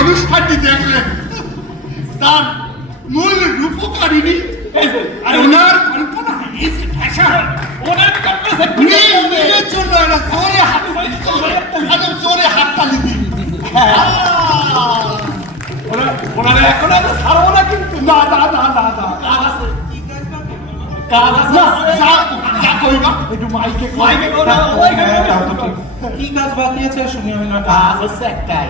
অনুষ্ঠানটি দেখলেন তার মূল রূপকারিণী ওনার কল্পনা নিজের জন্য জোরে হাততালি দিন। ওনারা এখন আর ছাড়বো না কিন্তু। না না না না না কাজ আছে। কাজ আছে না যা কইবা একটু মাইকে কি কাজ বাকি আছে শুনি আমি না। কাজ হচ্ছে একটাই,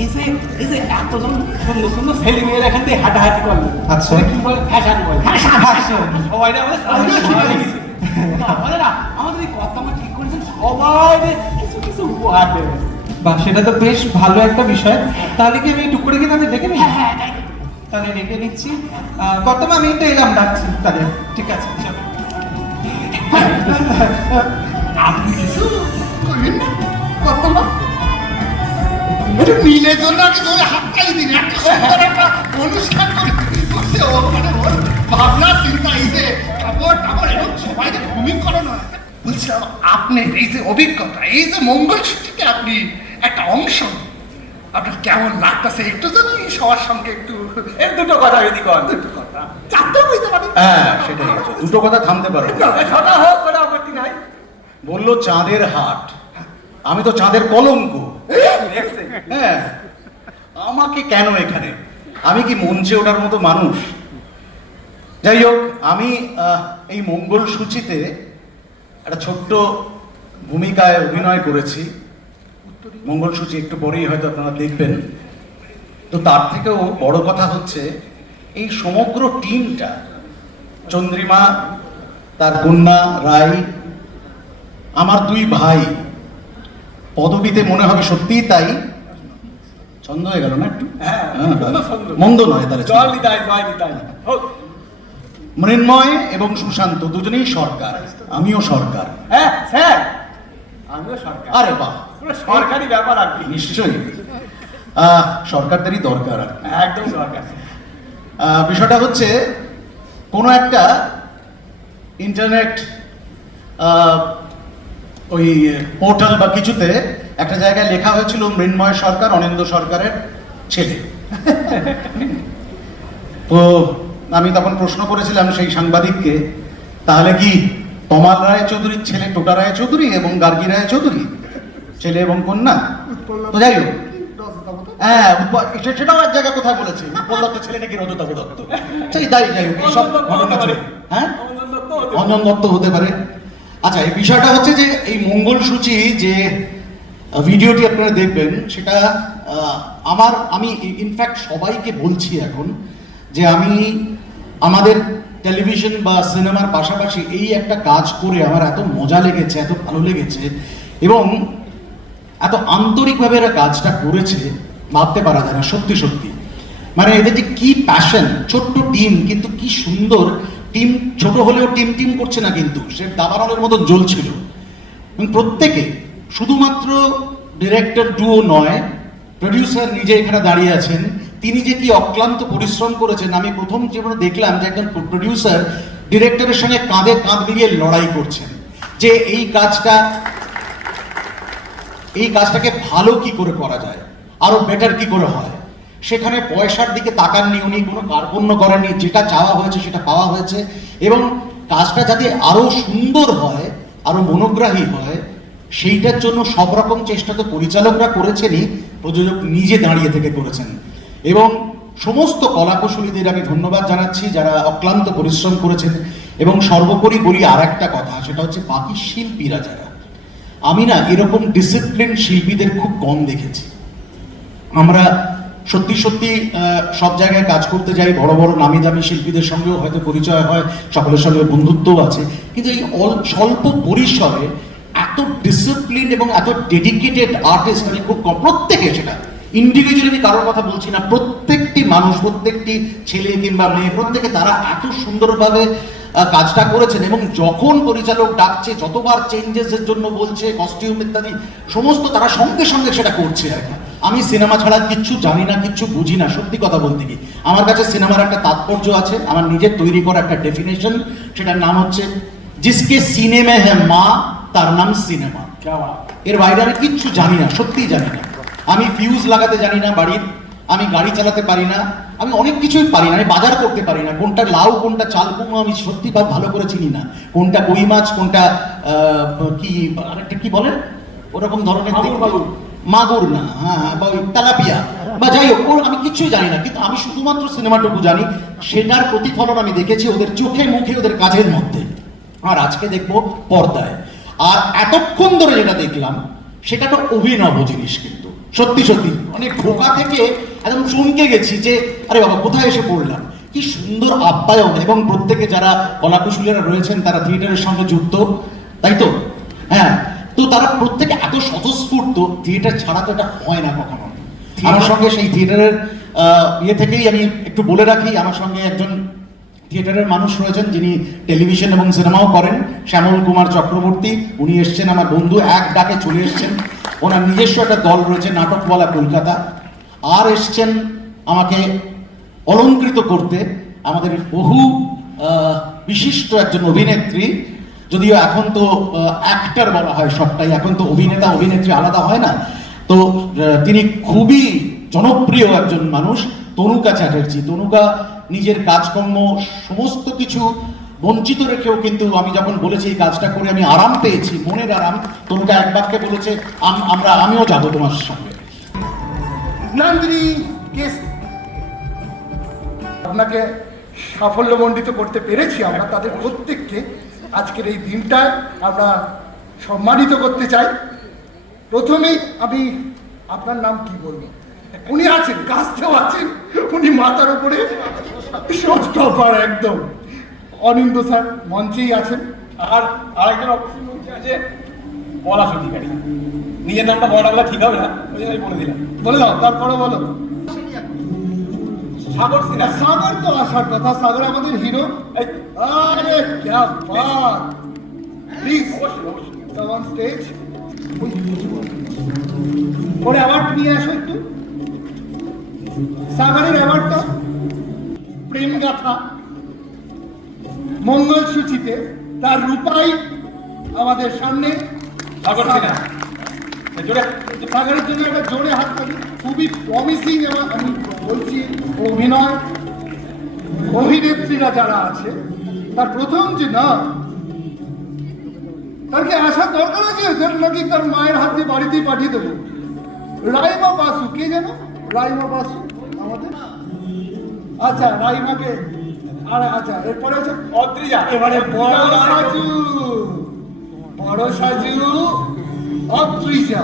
এই যে এতজন সুন্দর সুন্দর ছেলে মেয়েরা এখান থেকে হাঁটাহাঁটি করলো। আচ্ছা। কি বলে? ফ্যাশন বলে। সবাই না আমাদের এই কথা আমরা ঠিক করেছেন, সবাই কিছু কিছু উপহার দেবে। বা সেটা তো বেশ ভালো একটা বিষয়। তাহলে কি আমি টুক করে কি তাদের ডেকে নিই? তাহলে ডেকে নিচ্ছি। কর্তমা আমি তো এলাম, ডাকছি তাদের। ঠিক আছে চলো। আপনি কিছু করেন না কত না একটু মিলের জন্য আগে জোরে হাততালি দিন। একটা সুন্দর একটা অনুষ্ঠান করছে ও, মানে ওর ভাবনা চিন্তা এই যে কাপড় টাপড় এবং সবাইকে ভূমিকরণ হয়। বলছিলাম আপনি এই যে অভিজ্ঞতা, এই যে মঙ্গলসূচিতে আপনি একটা অংশ, আপনার কেমন লাগতেছে একটু যদি সবার সঙ্গে একটু এর দুটো কথা যদি কর। দুটো কথা চারটেও বুঝতে পারি। হ্যাঁ সেটাই আছে, দুটো কথা থামতে পারো। ছটা হোক, কোনো আপত্তি নাই। বললো চাঁদের হাট, আমি তো চাঁদের কলঙ্ক। হ্যাঁ, আমাকে কেন এখানে? আমি কি মঞ্চে ওঠার মতো মানুষ? যাই হোক, আমি এই মঙ্গলসূচিতে একটা ছোট্ট ভূমিকায় অভিনয় করেছি। মঙ্গলসূচি একটু পরেই হয়তো আপনারা দেখবেন। তো তার থেকেও বড় কথা হচ্ছে এই সমগ্র টিমটা, চন্দ্রিমা, তার কন্যা রাই, আমার দুই ভাই, পদবীতে মনে হবে সত্যিই তাই। ছন্দ হয়ে গেল না একটু? হ্যাঁ, মন্দ নয় তাহলে। জল নিতাই, জয় নিতাই। হোক। মৃন্ময় এবং সুশান্ত দুজনেই সরকার, আমিও সরকার। হ্যাঁ স্যার, আমিও সরকার। আরে বাহ, পুরো সরকারি ব্যাপার আর কি। নিশ্চয়ই সরকারদেরই দরকার আর কি। একদম সরকার। বিষয়টা হচ্ছে কোনো একটা ইন্টারনেট ওই পোর্টাল বা কিছুতে একটা জায়গায় লেখা হয়েছিল মৃন্ময় সরকার অনিন্দ্য সরকারের ছেলে। তো আমি তখন প্রশ্ন করেছিলাম সেই সাংবাদিককে, তাহলে কি তমাল রায় চৌধুরীর ছেলে টোটা রায় চৌধুরী এবং গার্গী রায় চৌধুরী ছেলে এবং কন্যা? তো যাই হোক, হ্যাঁ সেটাও এক জায়গায় কোথায় বলেছে উৎপল দত্ত ছেলে নাকি রজতাভ দত্ত। সেই তাই, যাই হোক সব ঘটনা ছিল। হ্যাঁ, অঞ্জন দত্ত হতে পারে। আচ্ছা, এই বিষয়টা হচ্ছে যে এই মঙ্গলসূচি যে ভিডিওটি আপনারা দেখবেন সেটা আমি ইনফ্যাক্ট সবাইকে বলছি এখন যে আমি আমাদের টেলিভিশন বা সিনেমার পাশাপাশি এই একটা কাজ করে আমার এত মজা লেগেছে, এত ভালো লেগেছে এবং এত আন্তরিকভাবে এরা কাজটা করেছে, ভাবতে পারা যায় না। সত্যি সত্যি মানে এদের যে কি প্যাশন, ছোট্ট টিম কিন্তু কি সুন্দর টিম। ছোট হলেও টিম করছে না, কিন্তু সে দাবানলের মতো জ্বলছিল। এবং প্রত্যেকে, শুধুমাত্র ডিরেক্টর ডুও নয়, প্রডিউসার নিজে এখানে দাঁড়িয়ে আছেন, তিনি যে কি অক্লান্ত পরিশ্রম করেছেন। আমি প্রথম জীবনে দেখলাম যে একজন প্রডিউসার ডিরেক্টরের সঙ্গে কাঁধে কাঁধ মিলিয়ে লড়াই করছেন যে এই কাজটাকে ভালো কি করে করা যায়, আরো বেটার কি করে হয়। সেখানে পয়সার দিকে তাকাননি উনি, কোনো কার্পণ্য করেননি, যেটা চাওয়া হয়েছে সেটা পাওয়া হয়েছে। এবং কাজটা যাতে আরো সুন্দর হয়, আরো মনোগ্রাহী হয়, সেইটার জন্য সব রকম চেষ্টা তো পরিচালকরা করেছেনই, প্রযোজক নিজে দাঁড়িয়ে থেকে করেছেন। এবং সমস্ত কলাকুশলীদের আমি ধন্যবাদ জানাচ্ছি যারা অক্লান্ত পরিশ্রম করেছেন। এবং সর্বোপরি বলি আর একটা কথা, সেটা হচ্ছে বাকি শিল্পীরা যারা, আমি না এরকম ডিসিপ্লিন শিল্পীদের খুব কম দেখেছি। আমরা সত্যি সত্যি সব জায়গায় কাজ করতে যাই, বড় বড় নামি দামি শিল্পীদের সঙ্গেও হয়তো পরিচয় হয়, সকলের সঙ্গে বন্ধুত্বও আছে, কিন্তু এই স্বল্প পরিসরে এত ডিসিপ্লিন এবং এত ডেডিকেটেড আর্টিস্ট আমি খুব কম। প্রত্যেকে, সেটা ইন্ডিভিজুয়ালি আমি কারোর কথা বলছি না, প্রত্যেকটি মানুষ, প্রত্যেকটি ছেলে কিংবা মেয়ে, প্রত্যেকে তারা এত সুন্দরভাবে কাজটা করেছেন। এবং যখন পরিচালক ডাকছে, যতবার চেঞ্জেসের জন্য বলছে, কস্টিউম ইত্যাদি সমস্ত, তারা সঙ্গে সঙ্গে সেটা করছে আর কি। আমি সিনেমা ছাড়া কিচ্ছু জানি না, কিচ্ছু বুঝি না, সত্যি কথা বলতে কি। আমার কাছে সিনেমার একটা তাৎপর্য আছে, আমার নিজের তৈরি করা একটা ডেফিনেশন, সেটার নাম হচ্ছে জিসকে সিনেমে হ্যাঁ মা তার নাম সিনেমা। এর বাইরে আমি কিচ্ছু জানি না, সত্যিই জানি না। আমি ফিউজ লাগাতে জানি না বাড়ির, আমি গাড়ি চালাতে পারি না, আমি অনেক কিছুই পারি না, আমি বাজার করতে পারি না, কোনটা লাউ কোনটা চাল কুমড়ো আমি সত্যি ভালো করে চিনি না, কোনটা কই মাছ কোনটা কি আরেকটা কি বলেন ওরকম ধরনের মাগুর না, হ্যাঁ বা ওই তেলাপিয়া বা যাই হোক আমি কিছুই জানি না, কিন্তু আমি শুধুমাত্র সিনেমাটুকু জানি, সেটার প্রতিফলন আমি দেখেছি ওদের চোখে মুখে ওদের কাজের মধ্যে। আর আজকে দেখবো পর্দায়, আর এতক্ষণ ধরে যেটা দেখলাম সেটা তো অভিনব জিনিস, কিন্তু সত্যি সত্যি অনেক ঢোকা থেকে একদম চমকে গেছি যে আরে বাবা কোথায় এসে পড়লাম, কি সুন্দর আপ্যায়ন, এবং প্রত্যেকে যারা কলাকুশলীরা রয়েছেন তারা থিয়েটারের সঙ্গে যুক্ত, তাই তো? হ্যাঁ, তো তারা প্রত্যেকে এত স্বতঃস্ফূর্ত, থিয়েটার ছাড়া তো এটা হয় না কখনো। আমার সঙ্গে সেই থিয়েটারের ইয়ে থেকেই আমি একটু বলে রাখি, আমার সঙ্গে একজন থিয়েটারের মানুষ রয়েছেন যিনি টেলিভিশন এবং সিনেমাও করেন, শ্যামল কুমার চক্রবর্তী। উনি এসছেন আমার বন্ধু, এক ডাকে চলে এসছেন, ওনার নিজস্ব একটা দল রয়েছে নাটকওয়ালা কলকাতা। আর এসছেন আমাকে অলঙ্কৃত করতে আমাদের বহু বিশিষ্ট একজন অভিনেত্রী, যদিও এখন তো অ্যাক্টর বলা হয় সবটাই, এখন তো অভিনেতা অভিনেত্রী আলাদা হয় না, তো তিনি খুবই জনপ্রিয় একজন মানুষ, তনুকা চ্যাটার্জি। তনুকা নিজের কাজকর্ম সমস্ত কিছু বঞ্চিত রেখেও কিন্তু আমি যখন বলেছি এই কাজটা করে আমি আরাম পেয়েছি, মনের আরাম, তনুকা এক বাক্যে বলেছে আমিও যাবো তোমার সঙ্গে। নন্দিনী কেস আপনাকে সাফল্যমণ্ডিত করতে পেরেছি আমরা, তাদের প্রত্যেককে আজকের এই দিনটায় আমরা সম্মানিত করতে চাই। প্রথমেই আমি আপনার নাম কি বলবো, উনি আছেন কাছতেও আছেন, উনি মাথার উপরে শোস্টপার একদম অনিন্দ স্যার মঞ্চেই আছেন। আর আরেকজন অবশ্যই মঞ্চে আছে পলাশ অধিকারী। নিজের নামটা বলাটা ঠিক হবে না, ওই জন্য আমি বলে দিলাম। বলে দাও, তারপরে বলো। সাগর সিনহা। সাগর তো আসার কথা, সাগর আমাদের হিরো। আরে क्या बात, প্লিজ কাম অন স্টেজ। ওর অ্যাওয়ার্ড নিয়ে আসো একটু। সাগরের অ্যাওয়ার্ডটা প্রেম গাথা মঙ্গলসূচিতে তার রূপাই আমাদের সামনে। সাগর সিনহা। জোরে সাগরের জন্য একটা জোরে হাত তালি। খুবই প্রমিসিং, এবং আমি বলছি অভিনয় অভিনেত্রীরা যারা আছে তার প্রথম যে না তাকে আসার দরকার আছে, যার নাকি তার মায়ের হাত দিয়ে বাড়িতেই পাঠিয়ে দেবো। রাইমা বাসু, কে যেন রাইমা বাসু আমাদের, আচ্ছা রাইমাকে, আর আচ্ছা এরপরে হচ্ছে অদ্রিজা। এবারে বড় সাজু, বড় সাজু অদ্রিজা।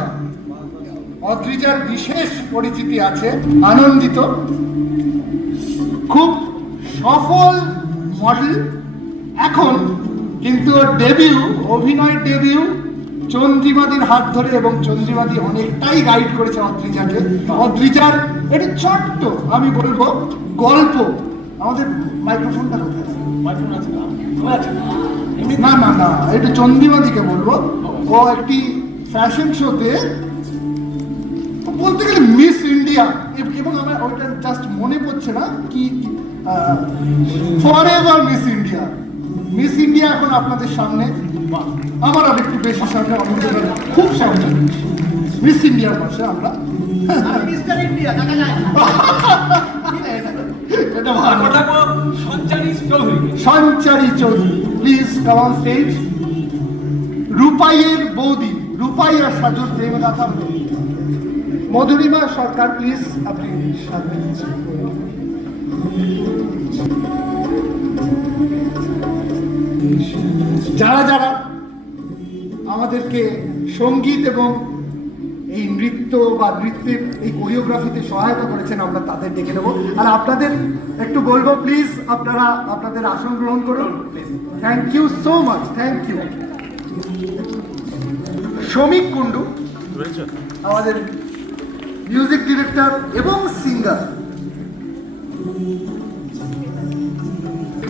অদ্রিজার বিশেষ পরিচিতি আছে, আনন্দিত, খুব সফল মডেল এখন, কিন্তু ওর ডেবিউ, অভিনয়ের ডেবিউ চন্দ্রিমাদির হাত ধরে, এবং চন্দ্রিমাদি অনেকটাই গাইড করেছে অদ্রিজাকে। অদ্রিজার একটি ছোট্ট আমি বলবো গল্প, আমাদের মাইক্রোফোনটা কোথায় আছে? মাইক্রোফোন আছে না? আছে। না না না, একটু চন্দ্রিমাদিকে বলবো, ও একটি ফ্যাশন শোতে বলতে গেলে মিস ইন্ডিয়া, এবং আমার ওইটা জাস্ট মনে পড়ছে না কি, forever miss India. Miss India এখন আপনাদের সামনে, আমার আর একটু বেশি সামনে, আমাদের খুব সামনে মিস ইন্ডিয়ার পাশে আমরা। মিস্টার ইন্ডিয়া দেখা যায় এটা ভালো। Sanchari Chowdhury. Sanchari Chowdhury, please come on stage. রূপাইয়ের বৌদি, রূপাই আর সাজুর প্রেম গাথা মধুরিমা সরকার, প্লিজ আপনি সামনে। যারা যারা আমাদেরকে সঙ্গীত এবং এই নৃত্য বা নৃত্যের এই কোরিওগ্রাফিতে সহায়তা করেছেন আমরা তাদের ডেকে নেব। আর আপনাদের একটু বলবো প্লিজ আপনারা আপনাদের আসন গ্রহণ করুন। Thank you so much, thank you. Shramik Kundu আমাদের মিউজিক ডিরেক্টর এবং singer,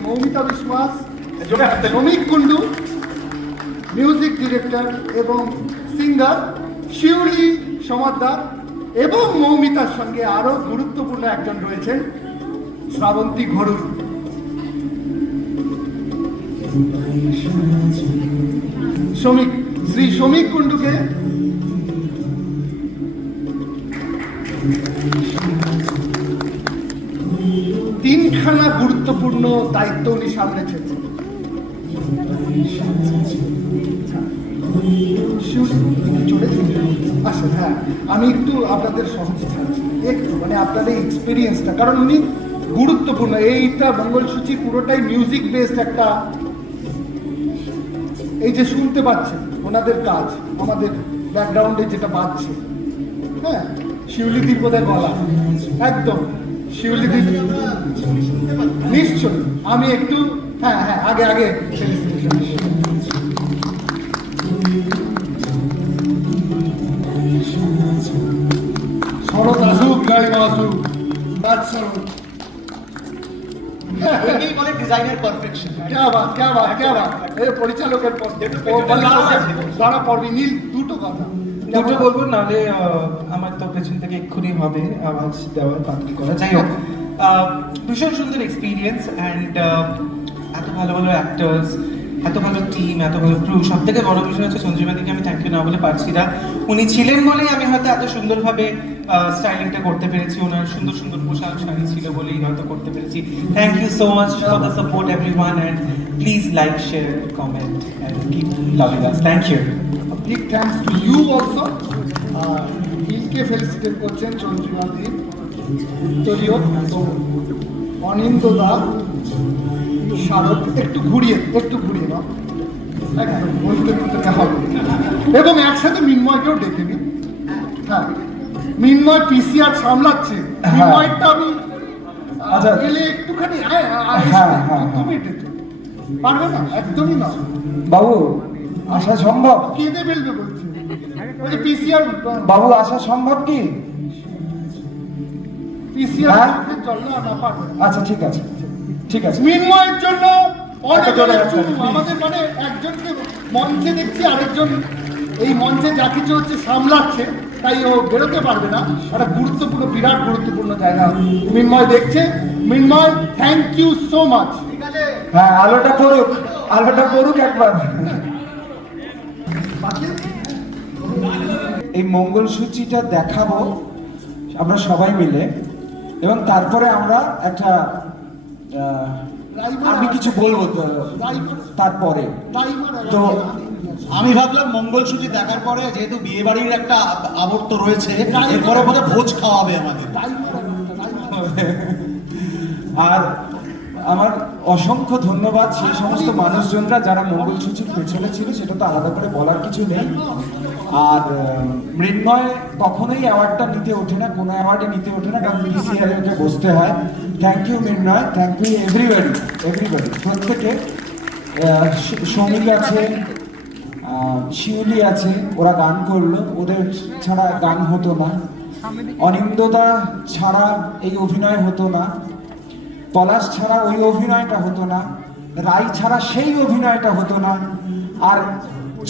Moumita Biswas, Shramik Kundu music director এবং সিঙ্গার, শিউলি সমাদ্দার, এবং মৌমিতার সঙ্গে আরো গুরুত্বপূর্ণ একজন রয়েছেন শ্রাবন্তী ঘরুর। শ্রী শ্রমিক কুণ্ডুকে তিনখানা গুরুত্বপূর্ণ দায়িত্ব উনি সামলেছেন। আচ্ছা হ্যাঁ, আমি একটু আপনাদের সহজ থাকছি একটু, মানে আপনাদের এক্সপিরিয়েন্সটা, কারণ উনি গুরুত্বপূর্ণ। এইটা মঙ্গলসূচি পুরোটাই মিউজিক বেসড একটা, এই যে শুনতে পাচ্ছেন ওনাদের কাজ, আমাদের ব্যাকগ্রাউন্ডে যেটা বাজছে, হ্যাঁ শিউলিদির বোধহয় গলা, একদম শিউলিদির, নিশ্চয়ই। আমি একটু হ্যাঁ হ্যাঁ আগে আগে শরৎ আসুক, গাড়ি আসুক, বাদ শরৎ। একেই বলে ডিজাইনের পারফেকশন। क्या बात, क्या बात, क्या बात। এই পরিচালকের পর যারা পড়বি নীল দুটো কথা দুটো বলবো, নাহলে আমার তো পেছন থেকে এক্ষুনি হবে আওয়াজ দেওয়ার বাতিল করা। যাই হোক, ভীষণ সুন্দর এক্সপিরিয়েন্স অ্যান্ড এত ভালো ভালো অ্যাক্টার্স, এত ভালো টিম, এত ভালো ক্রু। সব থেকে বড় বিষয় হচ্ছে চন্দ্রিমাদিকে আমি থ্যাংক ইউ না বলে পারছি না। উনি ছিলেন বলেই আমি হয়তো এত সুন্দরভাবে স্টাইলিংটা করতে পেরেছি, ওনার সুন্দর সুন্দর পোশাক শাড়ি ছিল বলেই হয়তো করতে পেরেছি। Thank you so much for the support everyone, and please like, share, comment and keep loving us. Thank you. Big thanks to you also. নীলকে ফেলিসিটেট করছেন চন্দ্রিমাদি, উত্তরীয় অনিন্দদা, শারদ, একটু ঘুরিয়ে নাও, একদম বলতে বলতে হবে। এবং একসাথে মিন্ময়কেও ডেকে নিই। হ্যাঁ, মিন্ময় পিসিআর সামলাচ্ছে, মিন্ময়টা আমি আচ্ছা। এলে একটুখানি তুমি ডেকে পারবে না, একদমই না। বাবু আসা সম্ভব? কেঁদে ফেলবে বলছে, ওই যে পিসিআর, বাবু আসা সম্ভব কি? পিসিআর হ্যাঁ? চল না পারবে না। আচ্ছা ঠিক আছে, ঠিক আছে। মিন্ময়ের জন্য অনেক একটা জোরে অনেক একটা চুমু। please। আমাদের মানে একজনকে মঞ্চে দেখছি, আরেকজন এই মঞ্চে যা কিছু হচ্ছে সামলাচ্ছে, তাই ও বেরোতে পারবে না। একটা গুরুত্বপূর্ণ, বিরাট গুরুত্বপূর্ণ জায়গা মিন্ময় দেখছে। মিন্ময়, থ্যাংক ইউ সো মাচ। হ্যাঁ, আলোটা পড়ুক, আলোটা পড়ুক একবার। এই মঙ্গলসূচিটা দেখাবো আমরা সবাই মিলে, এবং তারপরে আমরা একটা আমি কিছু বলবো তারপরে। তো আমি ভাবলাম মঙ্গলসূচি দেখার পরে যেহেতু বিয়ে বাড়ির একটা আবর্ত রয়েছে, এরপরে বোধহয় ভোজ খাওয়াবে আমাদের। আর আমার অসংখ্য ধন্যবাদ সেই সমস্ত মানুষজনরা যারা মঙ্গলসূচির পেছনে ছিল, সেটা তো আলাদা করে বলার কিছু নেই। আর মৃন্ময় কখনোই অ্যাওয়ার্ডটা নিতে ওঠে না, কোনো অ্যাওয়ার্ডে নিতে ওঠে না, কারণ পিসিআরে ওকে বসতে হয়। Thank you Mrinmoy, thank you everybody, প্রত্যেকে। সৌমিক আছে, শিউলি আছে, ওরা গান করলো, ওদের ছাড়া গান হতো না। অনিন্দদা ছাড়া এই অভিনয় হতো না, পলাশ ছাড়া ওই অভিনয়টা হতো না, রাই ছাড়া সেই অভিনয়টা হতো না, আর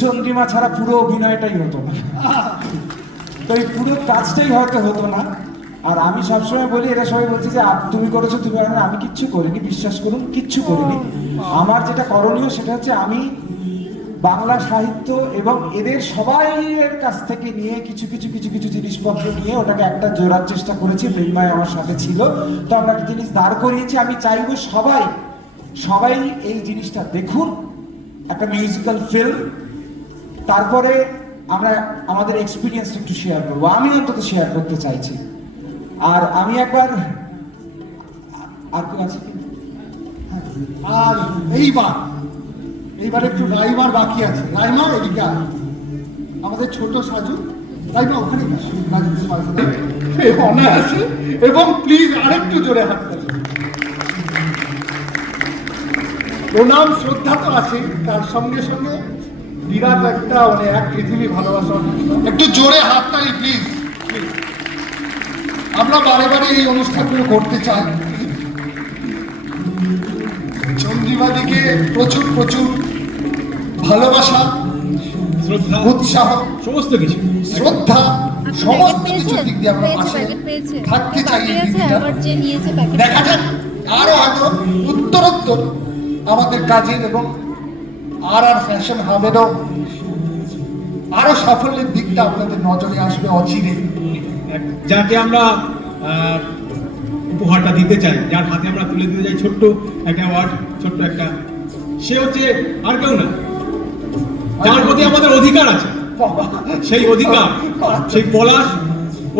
চন্দ্রিমা ছাড়া পুরো অভিনয়টাই হতো না। তো এই পুরো কাজটাই হয়তো হতো না। আর আমি সবসময় বলি, এরা সবাই বলছে যে তুমি করেছো, তুমি করেছো। আমি কিচ্ছু করিনি, বিশ্বাস করুন, কিচ্ছু করিনি। আমার যেটা করণীয় সেটা হচ্ছে আমি বাংলা সাহিত্য এবং এদের সবাইয়ের কাছ থেকে নিয়ে কিছু কিছু কিছু কিছু জিনিসপত্র নিয়ে ওটাকে একটা জোড়ার চেষ্টা করেছি। মৃন্ময় আমার সাথে ছিল, তো আমরা একটা জিনিস দাঁড় করিয়েছি। আমি চাইবো সবাই এই জিনিসটা দেখুন, একটা মিউজিক্যাল ফিল্ম। তারপরে আমরা আমাদের এক্সপিরিয়েন্সটা একটু শেয়ার করবো, আমি অন্তত শেয়ার করতে চাইছি। আর আমি একবার আর কি আছে কি? আর এইবার একটু রাইমার বাকি আছে। রাইমা এদিকে আয়। আমাদের ছোট সাজু রাইমা ওখানে অনায়াসে, এবং প্লিজ আরেকটু জোরে হাত তালি। প্রণাম, শ্রদ্ধা তো আছে, তার সঙ্গে সঙ্গে বিরাট একটা মানে এক পৃথিবী ভালোবাসা। একটু জোরে হাততালি প্লিজ। আমরা বারে বারে এই অনুষ্ঠানগুলো করতে চাই। চন্দ্রিমাদিকে প্রচুর প্রচুর ভালোবাসা, শ্রদ্ধা, উৎসাহ, সমস্ত কিছু, শ্রদ্ধা, সমস্ত কিছু দিক দিয়ে আমরা পাশে থাকতে চাই। এই দিকটা দেখা যাক আরো হয়তো উত্তরোত্তর আমাদের কাজের এবং আর ফ্যাশন হাবেরও আরো সাফল্যের দিকটা আপনাদের নজরে আসবে অচিরে। যাকে আমরা উপহারটা দিতে চাই, যার হাতে আমরা তুলে দিতে চাই ছোট্ট একটা অ্যাওয়ার্ড, ছোট্ট একটা, সে হচ্ছে আর কেউ না, যার প্রতি আমাদের অধিকার আছে, সেই অধিকার, সেই পলাশ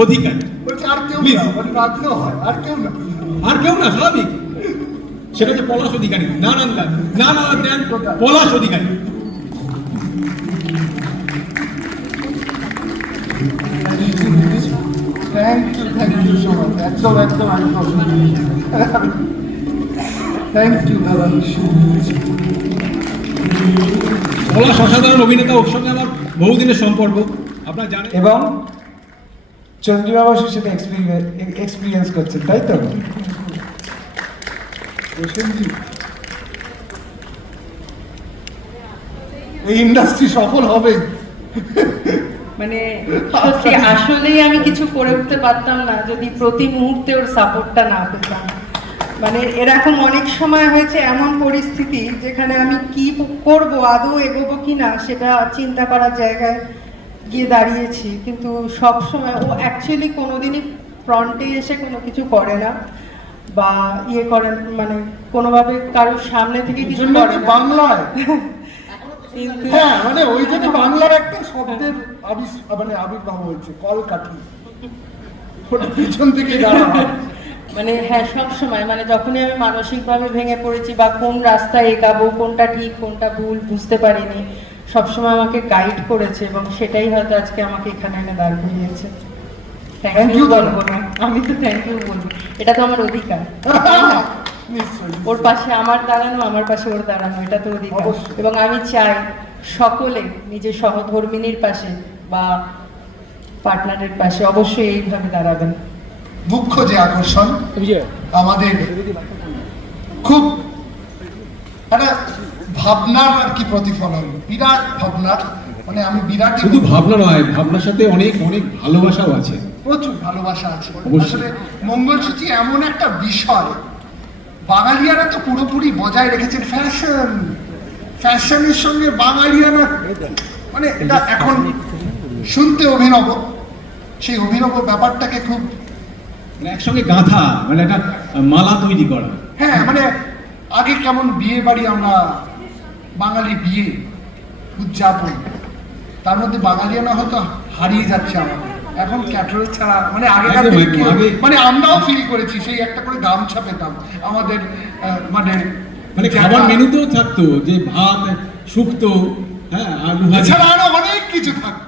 অধিকারী। বলছে আর কেউ Please. না, মানে রাখলেও হয়, আর কেউ না। আর কেউ না, স্বাভাবিক, সেটা হচ্ছে পলাশ অধিকারী, না দেন পলাশ অধিকারী। থ্যাংক ইউ সো মাচ, একদম একদম একদম থ্যাংক ইউ দাদা। পলাশ অসাধারণ অভিনেতা, ওর সঙ্গে আমার বহুদিনের সম্পর্ক, আপনারা জানেন। এবং চন্দ্রিমা বসু সেটা এক্সপিরিয়েন্স করছেন, তাই তো? প্রসেনজি, এই ইন্ডাস্ট্রি সফল হবে। মানে সত্যি আসলেই আমি কিছু করে উঠতে পারতাম না যদি প্রতি মুহূর্তে ওর সাপোর্টটা না পেতাম। মানে এরকম অনেক সময় হয়েছে এমন পরিস্থিতি যেখানে আমি কি করব, আদৌ এগোবো কিনা সেটা চিন্তা করার জায়গায় গিয়ে দাঁড়িয়েছি, কিন্তু সব সময় ও অ্যাকচুয়ালি কোনোদিনই ফ্রন্টে এসে কোনো কিছু করে না বা ইয়ে করেন, মানে কোনোভাবে কারোর সামনে থেকে কিছু জন্য করে কি না। বাংলায়, কিন্তু হ্যাঁ মানে ওই জন্য বাংলার একটা শব্দের মানে আবির্ভাব হয়েছে, কলকাঠি, ওটা পিছন থেকে দাঁড়া। মানে হ্যাঁ, সব সময় মানে যখনই আমি মানসিকভাবে ভেঙে পড়েছি বা কোন রাস্তায় এগাবো, কোনটা ঠিক কোনটা ভুল বুঝতে পারিনি, সবসময় আমাকে গাইড করেছে এবং সেটাই হয়তো আজকে আমাকে এখানে এনে দাঁড় করিয়েছে। থ্যাংক Thank ইউ you, বলবো না, আমি তো থ্যাংক ইউ বলবো, এটা তো আমার অধিকার। নিশ্চয়ই। ওর পাশে আমার দাঁড়ানো, আমার পাশে ওর দাঁড়ানো, এটা তো অধিকার। অবশ্যই। এবং আমি চাই সকলে নিজের সহধর্মিনীর পাশে বা পার্টনারের পাশে অবশ্যই এইভাবে দাঁড়াবেন। মুখ্য যে আকর্ষণ আমাদের খুব একটা ভাবনার আর কি প্রতিফলন, বিরাট ভাবনার, মানে আমি বিরাট শুধু ভাবনা নয়, ভাবনার সাথে অনেক অনেক ভালোবাসাও আছে। প্রচুর ভালোবাসা আছে। অবশ্যই। আসলে মঙ্গলসূচি এমন একটা বিষয়, বাঙালিয়ারা তো পুরোপুরি বজায় রেখেছেন ফ্যাশন, ফ্যাশনের সঙ্গে বাঙালিয়ানা, মানে এটা এখন শুনতে অভিনব, সেই অভিনব ব্যাপারটাকে খুব, মানে একসঙ্গে গাঁথা, মানে একটা মালা তৈরি করা। হ্যাঁ মানে আগে কেমন বিয়ে বাড়ি আমরা বাঙালি বিয়ে উদযাপন, তার মধ্যে বাঙালিয়ানা হয়তো হারিয়ে যাচ্ছে আমাদের এখন ক্যাটারার ছাড়া, মানে আগেকার একদম, দিনে একদম, কেউ- আগে- মানে আমরাও ফিল করেছি, সেই একটা করে গামছা পেতাম আমাদের মানে মানে খাবার মেনুতেও থাকতো যে ভাত, শুক্তো, হ্যাঁ, আলু ভাজি, এছাড়া আরো অনেক কিছু থাকতো,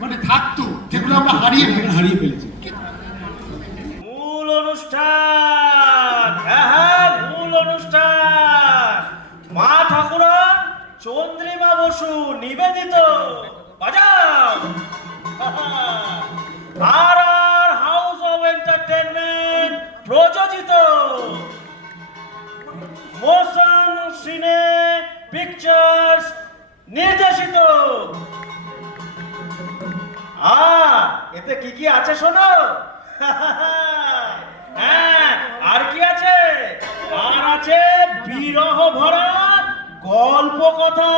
মানে থাকতো যেগুলো আমরা হারিয়ে ফেলেছি। হারিয়ে ফেলেছি। মূল অনুষ্ঠান, হ্যাঁ মূল অনুষ্ঠান, মা ঠাকুরা চন্দ্রিমা বসু নিবেদিত, বাজাও। আর হাউস অফ এন্টারটেনমেন্ট প্রযোজিত মোশন সিনে পিকচার্স নির্দেশিত। এতে কি কি আছে শোনো। হ্যাঁ, আর কি আছে? আর আছে বিরহ ভরা গল্প কথা।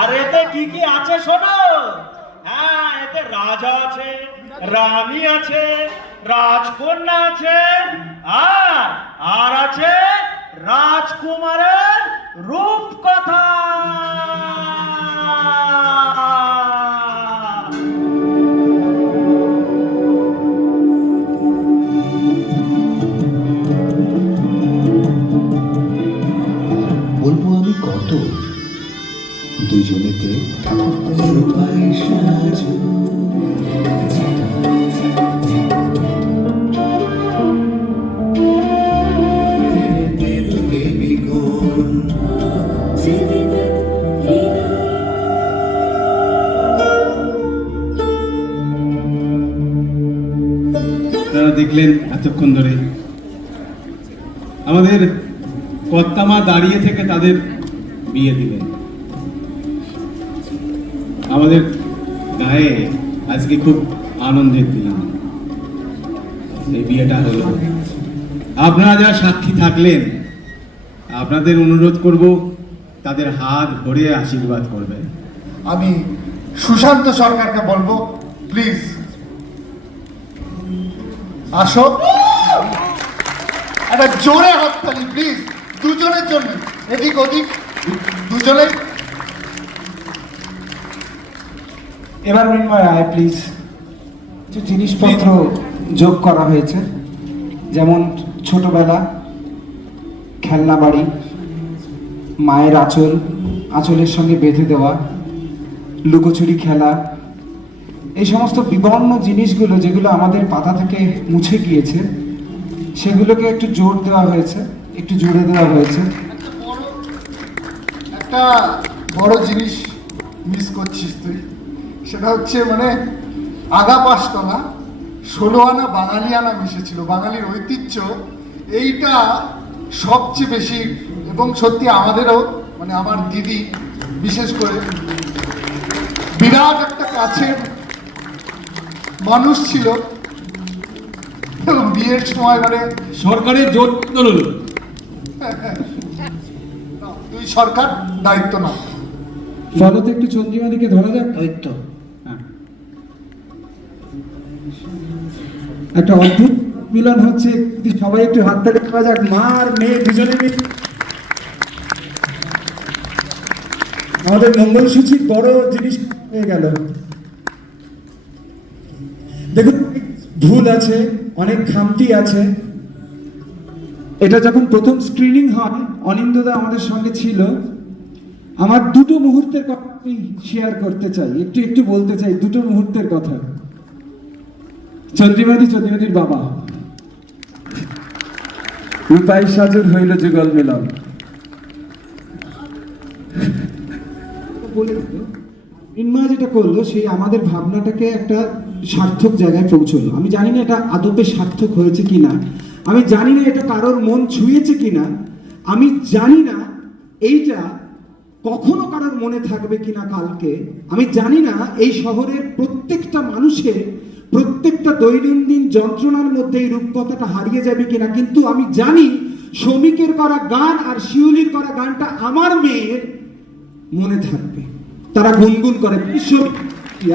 আর এতে কি কি আছে শোনো। হ্যাঁ, এতে রাজা আছে, রানী আছে, রাজকন্যা আছে, আর আছে রাজকুমারের রূপকথা। বলবো আমি কত দুজনেতে আপনারা দেখলেন এতক্ষণ ধরে আমাদের কর্তামা দাঁড়িয়ে থেকে তাদের বিয়ে দিলেন। আমাদের গায়ে আজকে খুব আনন্দের দিন, এই বিয়েটা হলো। আপনারা যারা সাক্ষী থাকলেন, আপনাদের অনুরোধ করব তাদের হাত ধরে আশীর্বাদ করবেন। আমি সুশান্ত সরকারকে বলবো প্লিজ আসো, একটা জোরে হাততালি প্লিজ দুজনের জন্য, এদিক ওদিক দুজনে। এবার মৃন্ময় আয় প্লিজ। কিছু জিনিসপত্র যোগ করা হয়েছে, যেমন ছোটবেলা, খেলনা বাড়ি, মায়ের আঁচল, আঁচলের সঙ্গে বেঁধে দেওয়া, লুকোচুরি খেলা, এই সমস্ত বিবর্ণ জিনিসগুলো যেগুলো আমাদের পাতা থেকে মুছে গিয়েছে সেগুলোকে একটু জোর দেওয়া হয়েছে, একটু জুড়ে দেওয়া হয়েছে। একটা বড় জিনিস মিস করছিস তুই, সেটা হচ্ছে মানে আগা 5 তলা 16 আনা বাঙালিয়ানা মিশেছিল, বাঙালির ঐতিহ্য এইটা সবচেয়ে বেশি। এবং সত্যি আমাদেরও মানে আমার দিদি বিশেষ করে বিরাট একটা কাছের মানুষ ছিল, এবং বিয়ের সময় মানে সরকারের জোর হলো তুই সরকার দায়িত্ব না। ফলতে একটু চন্দ্রিমাদিকে ধরা যাক। ওই তো একটা অদ্ভুত মিলন হচ্ছে, যদি সবাই একটু হাততালি দেওয়া যাক। মা আর মেয়ে দুজনে মিলে আমাদের মঙ্গলসূচির বড় জিনিস হয়ে গেল। দেখুন, ভুল আছে, অনেক খামতি আছে। এটা যখন প্রথম স্ক্রিনিং হয়, অনিন্দদা আমাদের সঙ্গে ছিল। আমার দুটো মুহূর্তের কথা আমি শেয়ার করতে চাই, একটু বলতে চাই দুটো মুহূর্তের কথা। চন্দ্রিমাদির বাবা, রূপাই সাজুর হইল যুগল মিলন। বলে দিল মৃন্ময় যেটা করলো, সেই আমাদের ভাবনাটাকে একটা সার্থক জায়গায় পৌঁছলো। আমি জানি না এটা আদপে সার্থক হয়েছে কিনা, আমি জানি না এটা কারোর মন ছুঁয়েছে কিনা, আমি জানি না এইটা কখনো কারোর মনে থাকবে কিনা কালকে, আমি জানি না এই শহরের প্রত্যেকটা মানুষের প্রত্যেকটা দৈনন্দিন যন্ত্রণার মধ্যে এই রূপকথাটা হারিয়ে যাবে কিনা, কিন্তু আমি জানি শ্রমিকের করা গান আর শিউলির করা গানটা আমার মেয়ের মনে থাকবে। তারা গুনগুন করে,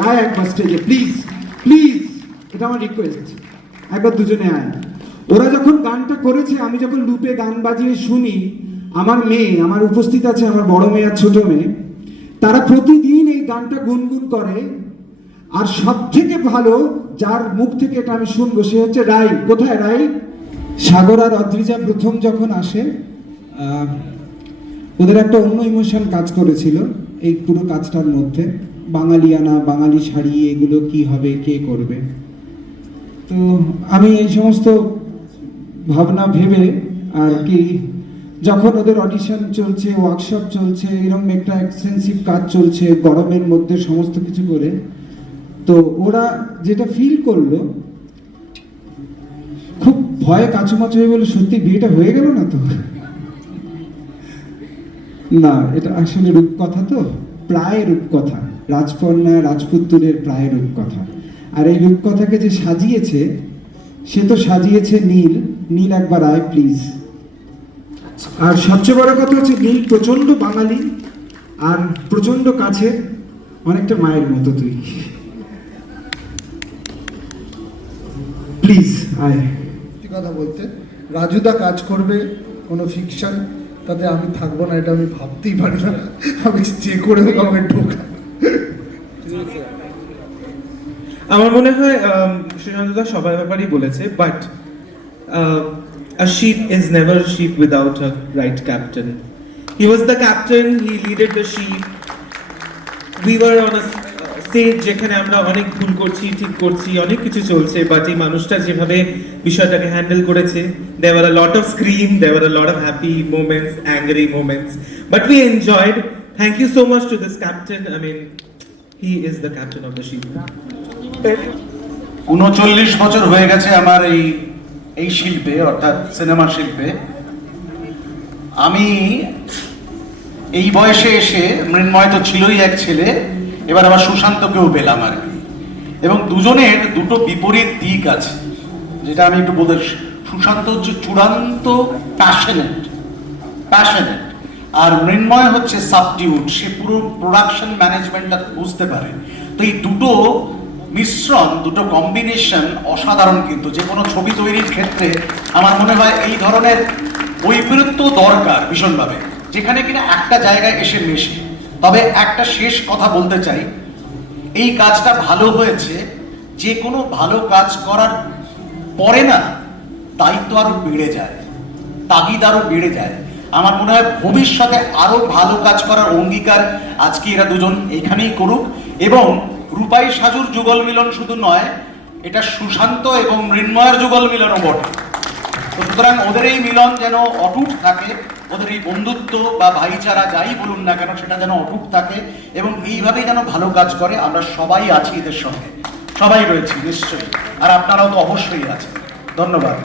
আয় একবার স্টেজে প্লিজ প্লিজ, এটা আমার রিকোয়েস্ট, একবার দুজনে আয়। ওরা যখন গানটা করেছে, আমি যখন লুপে গান বাজিয়ে শুনি, আমার মেয়ে, আমার উপস্থিত আছে আমার বড় মেয়ে আর ছোট মেয়ে, তারা প্রতিদিন এই গানটা গুনগুন করে। আর সব থেকে ভালো যার মুখ থেকে এটা আমি শুনবো, সে হচ্ছে রাই। কোথায় রাই? সাগর আর অদ্রিজা প্রথম যখন আসে, ওদের একটা অন্য ইমোশন কাজ করেছিল এই পুরো কাজটার মধ্যে। বাঙালিয়ানা, বাঙালি শাড়ি, এগুলো কি হবে, কে করবে। তো আমি এই সমস্ত ভাবনা ভেবে আর কি, যখন ওদের অডিশন চলছে, ওয়ার্কশপ চলছে, এরকম একটা এক্সটেন্সিভ কাজ চলছে গরমের মধ্যে সমস্ত কিছু করে, তো ওরা যেটা ফিল করলো, খুব ভয়ে কাচুমাচু হয়ে বলে, সত্যি বিয়েটা হয়ে গেল না তো? না, এটা আসলে রূপকথা, তো প্রায় রূপকথা, রাজকন্যা রাজপুত্রের প্রায় রূপকথা। আর এই রূপকথাকে যে সাজিয়েছে, সে তো সাজিয়েছে নীল একবার আয় প্লিজ। আর সবচেয়ে বড় কথা হচ্ছে, নীল প্রচন্ড বাঙালি আর প্রচন্ড কাছে, অনেকটা মায়ের মতো তুই। প্লিজ আয়। সত্যি কথা বলতে, রাজুদা কাজ করবে কোনো ফিকশন, তাতে আমি থাকবো না, এটা আমি ভাবতেই পারি না। আমি যে করে হোক আমাকে ঢোকা। আমার মনে হয় সুশান্তদা সবার ব্যাপারেই বলেছে, but a sheep is never a sheep without a right captain. He was the captain, he leaded the sheep. We were on a stage যেখানে আমরা অনেক ভুল করছি, ঠিক করছি, অনেক কিছু চলছে, বাট এই মানুষটা যেভাবে বিষয়টাকে হ্যান্ডেল করেছে, there were a lot of scream, there were a lot of happy moments, angry moments, but we enjoyed. Thank you so much to this captain. I mean, he is the captain of the sheep. 39 বছর হয়ে গেছে আমার এই শিল্পে, অর্থাৎ cinema শিল্পে। আমি এই বয়সে এসে, মৃন্ময় তো ছিলই এক ছেলে, এবার আবার সুশান্তকেও পেলাম আর কি। এবং দুজনের দুটো বিপরীত দিক আছে, যেটা আমি একটু বলতে। সুশান্ত হচ্ছে চূড়ান্ত প্যাশনেট, আর মৃন্ময় হচ্ছে সাবডিউট, সে পুরো প্রোডাকশন ম্যানেজমেন্টটা বুঝতে পারে। তো এই দুটো মিশ্রণ, দুটো কম্বিনেশন অসাধারণ। কিন্তু যে কোনো ছবি তৈরির ক্ষেত্রে আমার মনে হয় এই ধরনের বৈপরীত্য দরকার ভীষণভাবে, যেখানে কিনা একটা জায়গায় এসে মেশে। তবে একটা শেষ কথা বলতে চাই, এই কাজটা ভালো হয়েছে। যে কোনো ভালো কাজ করার পরে না দায়িত্ব আরো বেড়ে যায়, তাগিদ আরো বেড়ে যায়। আমার মনে হয় ভবিষ্যতে আরো ভালো কাজ করার অঙ্গীকার আজকে এরা দুজন এখানেই করুক। এবং রূপাই সাজুর যুগল মিলন শুধু নয়, এটা সুশান্ত এবং মৃন্ময়ের যুগল মিলনও বটে। তো সুতরাং ওদের এই মিলন যেন অটুট থাকে, ওদের এই বন্ধুত্ব বা ভাইচারা যাই বলুন না কেন সেটা যেন অটুট থাকে, এবং এইভাবেই যেন ভালো কাজ করে। আমরা সবাই আছি এদের সঙ্গে, সবাই রয়েছি নিশ্চয়ই, আর আপনারাও তো অবশ্যই আছেন। ধন্যবাদ।